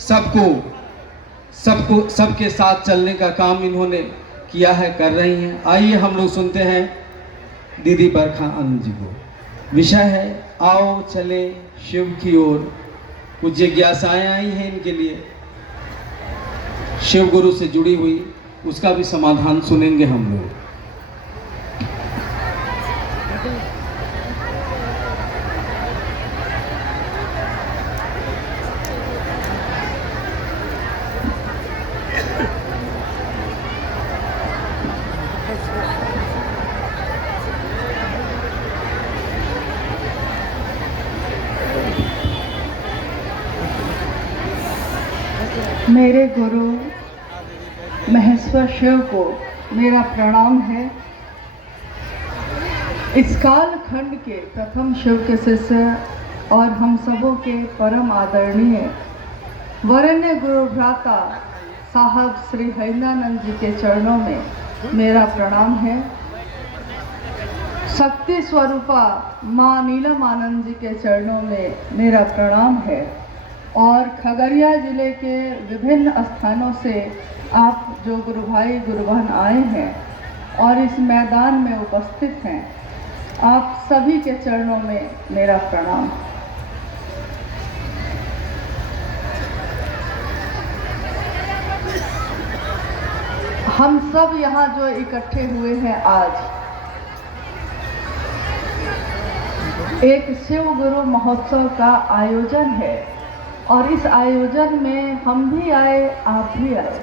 सबको सबको सबके साथ चलने का काम इन्होंने किया है, कर रही हैं। आइए हम लोग सुनते हैं दीदी बरखा आनंद जी को। विषय है आओ चले शिव की ओर। कुछ जिज्ञासाएं आई हैं इनके लिए, शिव गुरु से जुड़ी हुई, उसका भी समाधान सुनेंगे हम लोग। मेरे गुरु महेश्वर शिव को मेरा प्रणाम है। इस काल खंड के प्रथम शिव के शिष्य और हम सबों के परम आदरणीय वरेण्य गुरु भ्राता साहब श्री हरिंद्रानंद जी के चरणों में मेरा प्रणाम है। शक्ति स्वरूपा माँ नीलम आनंद जी के चरणों में मेरा प्रणाम है। और खगड़िया जिले के विभिन्न स्थानों से आप जो गुरु भाई गुरु बहन आए हैं और इस मैदान में उपस्थित हैं, आप सभी के चरणों में मेरा प्रणाम। हम सब यहाँ जो इकट्ठे हुए हैं आज एक शिव गुरु महोत्सव का आयोजन है और इस आयोजन में हम भी आए, आप भी आए।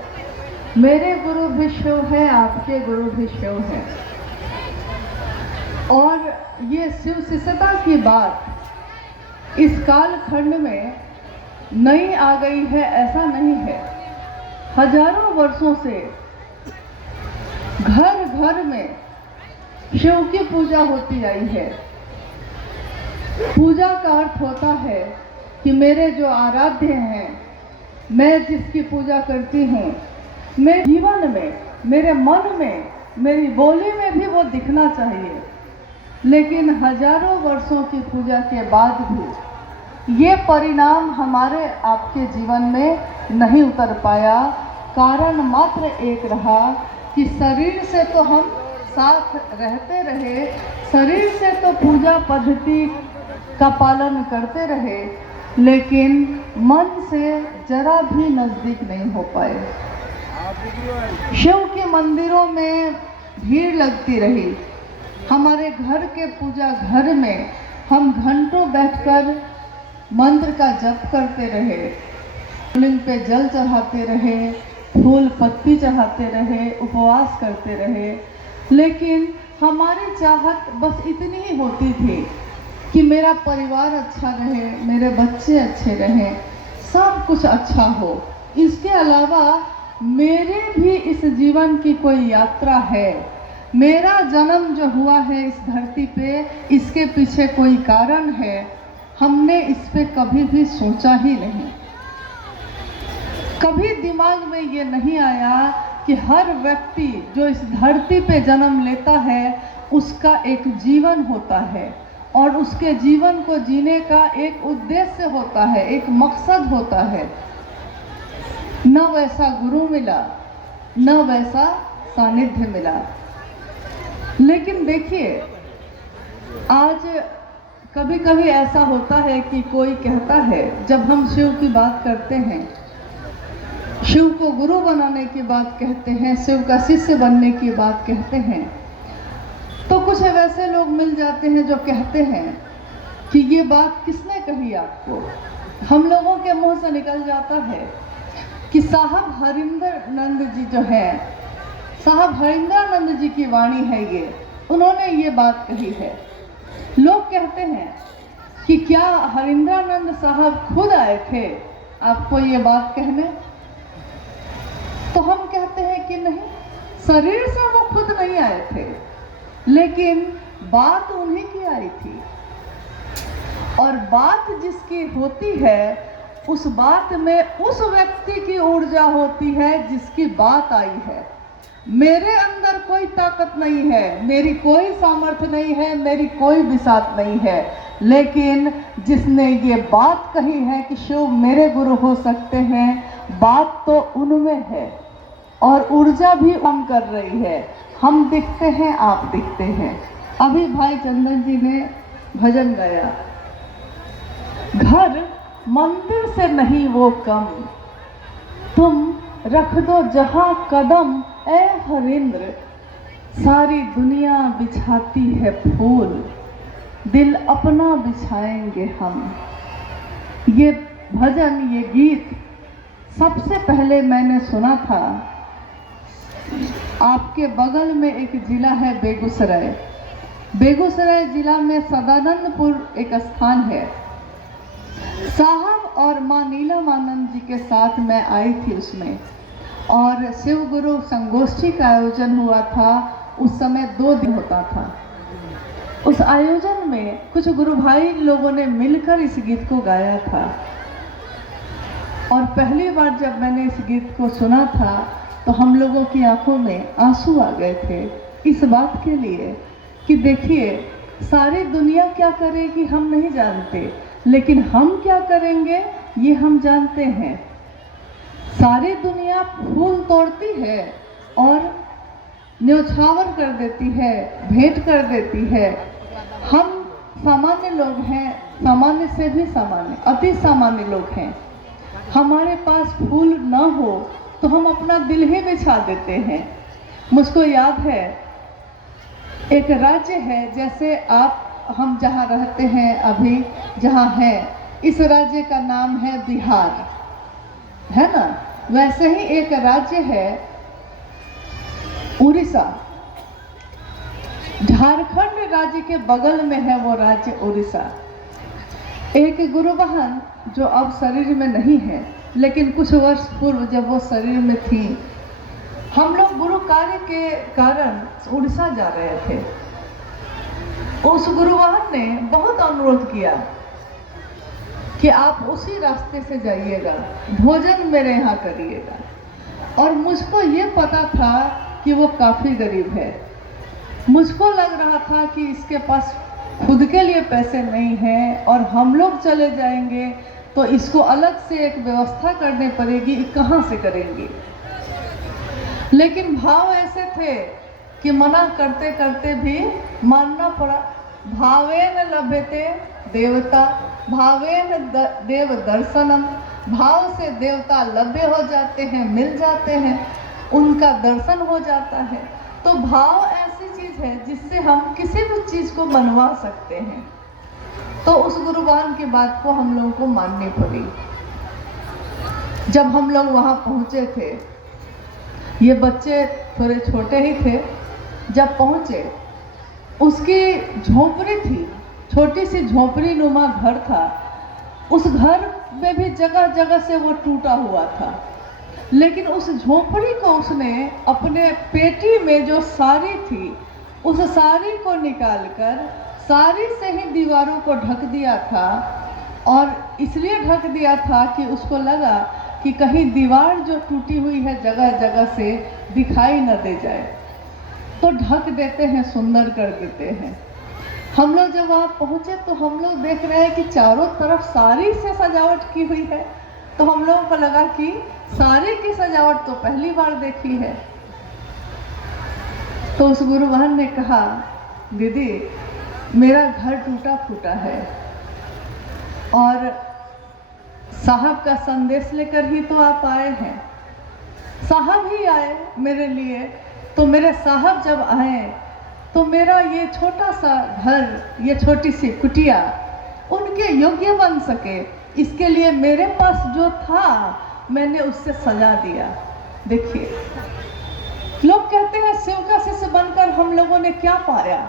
मेरे गुरु भी शिव हैं, आपके गुरु भी शिव हैं। और ये शिव शिष्यता की बात इस काल खंड में नई आ गई है ऐसा नहीं है। हजारों वर्षों से घर घर में शिव की पूजा होती आई है। पूजा का अर्थ होता है कि मेरे जो आराध्य हैं, मैं जिसकी पूजा करती हूँ, मेरे जीवन में, मेरे मन में, मेरी बोली में भी वो दिखना चाहिए। लेकिन हजारों वर्षों की पूजा के बाद भी ये परिणाम हमारे आपके जीवन में नहीं उतर पाया। कारण मात्र एक रहा कि शरीर से तो हम साथ रहते रहे, शरीर से तो पूजा पद्धति का पालन करते रहे, लेकिन मन से जरा भी नजदीक नहीं हो पाए। शिव के मंदिरों में भीड़ लगती रही। हमारे घर के पूजा घर में हम घंटों बैठकर मंत्र का जप करते रहे, शिवलिंग पे जल चढ़ाते रहे, फूल पत्ती चढ़ाते रहे, उपवास करते रहे। लेकिन हमारी चाहत बस इतनी ही होती थी कि मेरा परिवार अच्छा रहे, मेरे बच्चे अच्छे रहें, सब कुछ अच्छा हो। इसके अलावा मेरे भी इस जीवन की कोई यात्रा है, मेरा जन्म जो हुआ है इस धरती पे, इसके पीछे कोई कारण है। हमने इस पे कभी भी सोचा ही नहीं। कभी दिमाग में ये नहीं आया कि हर व्यक्ति जो इस धरती पे जन्म लेता है उसका एक जीवन होता है और उसके जीवन को जीने का एक उद्देश्य होता है, एक मकसद होता है। न वैसा गुरु मिला, न वैसा सानिध्य मिला। लेकिन देखिए, आज कभी कभी ऐसा होता है कि कोई कहता है, जब हम शिव की बात करते हैं, शिव को गुरु बनाने की बात कहते हैं, शिव का शिष्य बनने की बात कहते हैं, तो कुछ वैसे लोग मिल जाते हैं जो कहते हैं कि ये बात किसने कही आपको। हम लोगों के मुंह से निकल जाता है कि साहब हरिंद्रानंद जी जो है, साहब हरिंद्रानंद जी की वाणी है ये, उन्होंने ये बात कही है। लोग कहते हैं कि क्या हरिंद्रानंद साहब खुद आए थे आपको ये बात कहने? तो हम कहते हैं कि नहीं, शरीर से वो खुद नहीं आए थे, लेकिन बात उन्हीं की आई थी। और बात जिसकी होती है उस बात में उस व्यक्ति की ऊर्जा होती है जिसकी बात आई है। मेरे अंदर कोई ताकत नहीं है, मेरी कोई सामर्थ्य नहीं है, मेरी कोई बिसात नहीं है, लेकिन जिसने ये बात कही है कि शिव मेरे गुरु हो सकते हैं, बात तो उनमें है और ऊर्जा भी हम कर रही है। हम दिखते हैं, आप दिखते हैं। अभी भाई चंदन जी ने भजन गाया, घर मंदिर से नहीं वो कम, तुम रख दो जहां कदम ए हरिंद्र, सारी दुनिया बिछाती है फूल, दिल अपना बिछाएंगे हम। ये भजन, ये गीत सबसे पहले मैंने सुना था, आपके बगल में एक जिला है बेगूसराय, बेगूसराय जिला में सदानंदपुर एक स्थान है। साहब और माँ नीलमानंद जी के साथ मैं आई थी उसमें, और शिव गुरु संगोष्ठी का आयोजन हुआ था। उस समय 2 दिन होता था। उस आयोजन में कुछ गुरु भाई लोगों ने मिलकर इस गीत को गाया था, और पहली बार जब मैंने इस गीत को सुना था तो हम लोगों की आंखों में आंसू आ गए थे, इस बात के लिए कि देखिए, सारी दुनिया क्या करेगी हम नहीं जानते, लेकिन हम क्या करेंगे ये हम जानते हैं। सारी दुनिया फूल तोड़ती है और न्योछावर कर देती है, भेंट कर देती है। हम सामान्य लोग हैं, सामान्य से भी सामान्य, अति सामान्य लोग हैं। हमारे पास फूल ना हो तो हम अपना दिल ही बिछा देते हैं। मुझको याद है, एक राज्य है, जैसे हम जहाँ रहते हैं अभी, जहाँ हैं, इस राज्य का नाम है बिहार, है ना। वैसे ही एक राज्य है उड़ीसा, झारखंड राज्य के बगल में है वो राज्य उड़ीसा। एक गुरु बहन जो अब शरीर में नहीं है, लेकिन कुछ वर्ष पूर्व जब वो शरीर में थी, हम लोग गुरु कार्य के कारण उड़ीसा जा रहे थे। उस गुरु बहन ने बहुत अनुरोध किया कि आप उसी रास्ते से जाइएगा, भोजन मेरे यहाँ करिएगा। और मुझको ये पता था कि वो काफ़ी गरीब है। मुझको लग रहा था कि इसके पास खुद के लिए पैसे नहीं हैं, और हम लोग चले जाएंगे तो इसको अलग से एक व्यवस्था करनी पड़ेगी, कहाँ से करेंगे। लेकिन भाव ऐसे थे कि मना करते करते भी मानना पड़ा। भावेन लभ्यते देवता, भावेन देव दर्शनम, भाव से देवता लभ्य हो जाते हैं, मिल जाते हैं, उनका दर्शन हो जाता है। तो भाव ऐसी चीज़ है जिससे हम किसी भी चीज़ को मनवा सकते हैं। तो उस गुरुवान की बात को हम लोगों को माननी पड़ी। जब हम लोग वहाँ पहुँचे थे, ये बच्चे थोड़े छोटे ही थे, जब पहुँचे उसकी झोपड़ी थी, छोटी सी झोपड़ी नुमा घर था। उस घर में भी जगह जगह से वो टूटा हुआ था, लेकिन उस झोपड़ी को उसने अपने पेटी में जो साड़ी थी, उस साड़ी को निकालकर साड़ी से ही दीवारों को ढक दिया था। और इसलिए ढक दिया था कि उसको लगा कि कहीं दीवार जो टूटी हुई है जगह जगह से दिखाई न दे जाए, तो ढक देते हैं, सुंदर कर देते हैं। हम लोग जब वहाँ पहुँचे तो हम लोग देख रहे हैं कि चारों तरफ साड़ी से सजावट की हुई है। तो हम लोगों को लगा कि साड़ी की सजावट तो पहली बार देखी है। तो उस गुरु बहन ने कहा, दीदी मेरा घर टूटा फूटा है, और साहब का संदेश लेकर ही तो आप आए हैं। साहब ही आए मेरे लिए, तो मेरे साहब जब आए तो मेरा ये छोटा सा घर, ये छोटी सी कुटिया उनके योग्य बन सके, इसके लिए मेरे पास जो था मैंने उससे सजा दिया। देखिए, लोग कहते हैं शिव का शिष्य बनकर हम लोगों ने क्या पाया,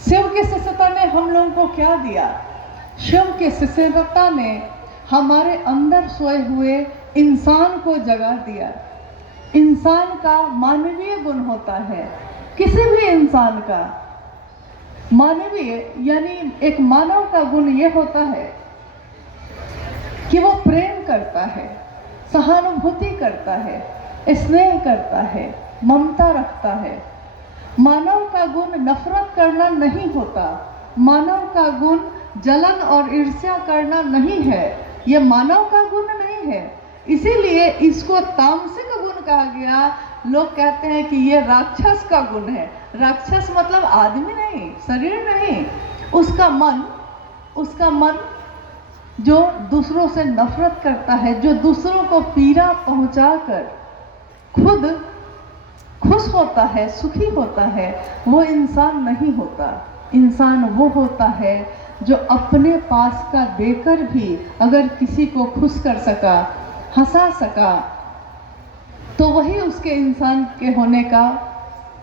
शिव की शिष्यता ने हम लोगों को क्या दिया। शिव की शिष्यता ने हमारे अंदर सोए हुए इंसान को जगा दिया। इंसान का मानवीय गुण होता है, किसी भी इंसान का मानवीय यानी एक मानव का गुण ये होता है कि वो प्रेम करता है, सहानुभूति करता है, स्नेह करता है, ममता रखता है। मानव का गुण नफरत करना नहीं होता, मानव का गुण जलन और ईर्ष्या करना नहीं है, ये मानव का गुण नहीं है, इसीलिए इसको तामसिक गुण कहा गया। लोग कहते हैं कि ये राक्षस का गुण है। राक्षस मतलब आदमी नहीं, शरीर नहीं, उसका मन जो दूसरों से नफरत करता है, जो दूसरों को पीड़ा पहुंचाकर खुद खुश होता है, सुखी होता है, वो इंसान नहीं होता। इंसान वो होता है जो अपने पास का देकर भी अगर किसी को खुश कर सका, हंसा सका, तो वही उसके इंसान के होने का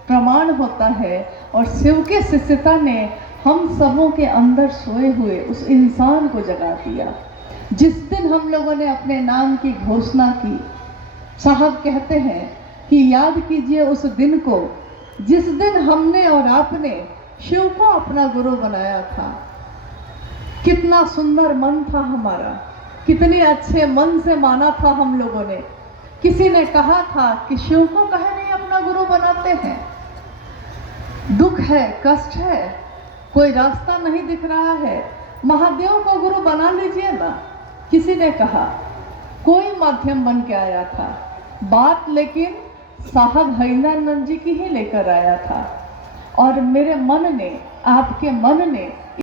प्रमाण होता है। और शिव के शिष्यता ने हम सबों के अंदर सोए हुए उस इंसान को जगा दिया। जिस दिन हम लोगों ने अपने नाम की घोषणा की, साहब कहते हैं कि याद कीजिए उस दिन को जिस दिन हमने और आपने शिव को अपना गुरु बनाया था। कितना सुंदर मन था हमारा, कितने अच्छे मन से माना था हम लोगों ने। किसी ने कहा था कि शिव को कहे नहीं अपना गुरु बनाते हैं, दुख है, कष्ट है, कोई रास्ता नहीं दिख रहा है, महादेव को गुरु बना लीजिए ना, किसी ने कहा। कोई माध्यम बन के आया था, बात लेकिन साहब हरिनानंद जी की ही लेकर आया था। और मेरे मन ने, आपके मन ने